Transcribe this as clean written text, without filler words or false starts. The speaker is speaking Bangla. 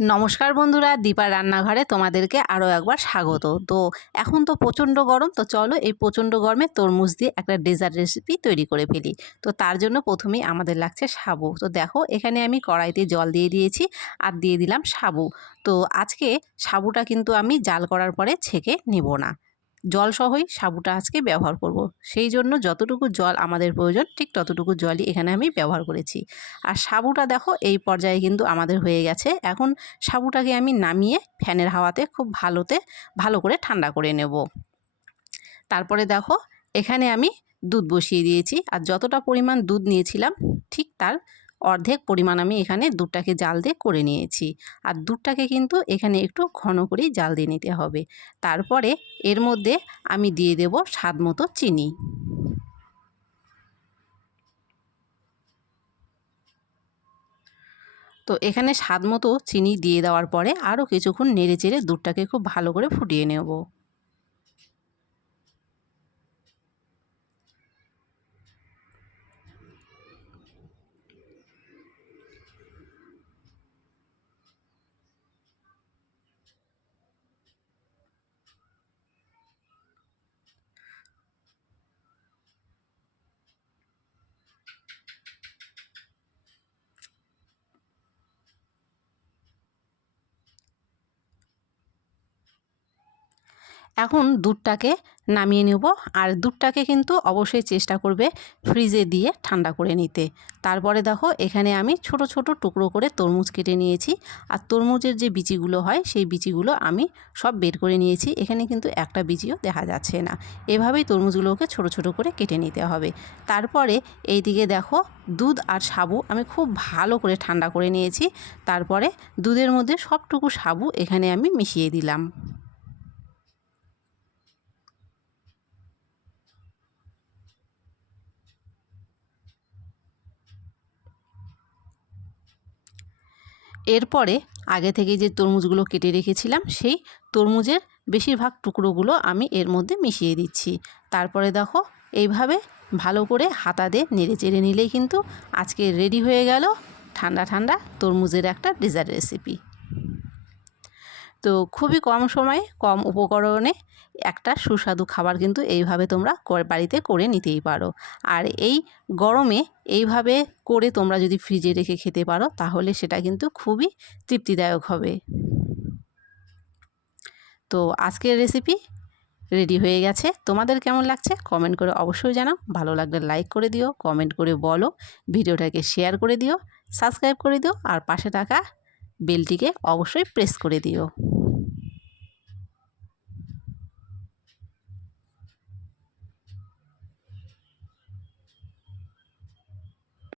নমস্কার বন্ধুরা, দীপার রান্নাঘরে তোমাদেরকে আরও একবার স্বাগত। তো এখন তো প্রচণ্ড গরম, তো চলো এই প্রচণ্ড গরমে তরমুজ দিয়ে একটা ডেজার্ট রেসিপি তৈরি করে ফেলি। তো তার জন্য প্রথমেই আমাদের লাগছে সাবু। তো দেখো এখানে আমি কড়াইতে জল দিয়ে দিয়েছি আর দিয়ে দিলাম সাবু। তো আজকে সাবুটা কিন্তু আমি জাল করার পরে ছেঁকে নেব না, জল সহই সাবুটা আজকে ব্যবহার করব। সেই জন্য যতটুকু জল আমাদের প্রয়োজন ঠিক ততটুকু জলই এখানে আমি ব্যবহার করেছি। আর সাবুটা দেখো এই পর্যায়ে কিন্তু আমাদের হয়ে গেছে। এখন সাবুটাকে আমি নামিয়ে ফ্যানের হাওয়াতে খুব ভালো করে ঠান্ডা করে নেব। তারপরে দেখো এখানে আমি দুধ বসিয়ে দিয়েছি, আর যতটা পরিমাণ দুধ নিয়েছিলাম ঠিক তার অর্ধেক পরিমাণ আমি এখানে দুধটাকে জাল দিয়ে করে নিয়েছি। আর দুধটাকে কিন্তু এখানে একটু ঘন করেই জাল দিয়ে নিতে হবে। তারপরে এর মধ্যে আমি দিয়ে দেব স্বাদ মতো চিনি। তো এখানে স্বাদ মতো চিনি দিয়ে দেওয়ার পরে আরও কিছুক্ষণ নেড়ে চেড়ে দুধটাকে খুব ভালো করে ফুটিয়ে নেব। এখন দুধটাকে নামিয়ে নেব। আর দুধটাকে কিন্তু অবশ্যই চেষ্টা করবে ফ্রিজে দিয়ে ঠান্ডা করে নিতে। তারপরে দেখো এখানে আমি ছোট ছোট টুকরো করে তরমুজ কেটে নিয়েছি। আর তরমুজের যে বিচিগুলো হয় সেই বিচিগুলো আমি সব বের করে নিয়েছি। এখানে কিন্তু একটা বিচিও দেখা যাচ্ছে না। এভাবেই তরমুজগুলোকে ছোট ছোট করে কেটে নিতে হবে। তারপরে এইদিকে দেখো দুধ আর সাবু আমি খুব ভালো করে ঠান্ডা করে নিয়েছি। তারপরে দুধের মধ্যে সবটুকু সাবু এখানে আমি মিশিয়ে দিলাম। এরপরে আগে থেকে যে তরমুজগুলো কেটে রেখেছিলাম সেই তরমুজের বেশিরভাগ টুকরোগুলো আমি এর মধ্যে মিশিয়ে দিচ্ছি। তারপরে দেখো এইভাবে ভালো করে হাতা দিয়ে নেড়ে চেড়ে নিলেই কিন্তু আজকে রেডি হয়ে গেল ঠান্ডা ঠান্ডা তরমুজের একটা ডেজার্ট রেসিপি। তো খুবই কম সময়ে কম উপকরণে একটা সুস্বাদু খাবার কিন্তু এইভাবে তোমরা বাড়িতে করে নিতেই পারো। আর এই গরমে এইভাবে করে তোমরা যদি ফ্রিজে রেখে খেতে পারো তাহলে সেটা কিন্তু খুবই তৃপ্তিদায়ক হবে। তো আজকের রেসিপি রেডি হয়ে গেছে। তোমাদের কেমন লাগছে কমেন্ট করে অবশ্যই জানাও। ভালো লাগলে লাইক করে দিও, কমেন্ট করে বলো, ভিডিওটাকে শেয়ার করে দিও, সাবস্ক্রাইব করে দিও আর পাশে থাকা বেলটিকে অবশ্যই প্রেস করে দিও।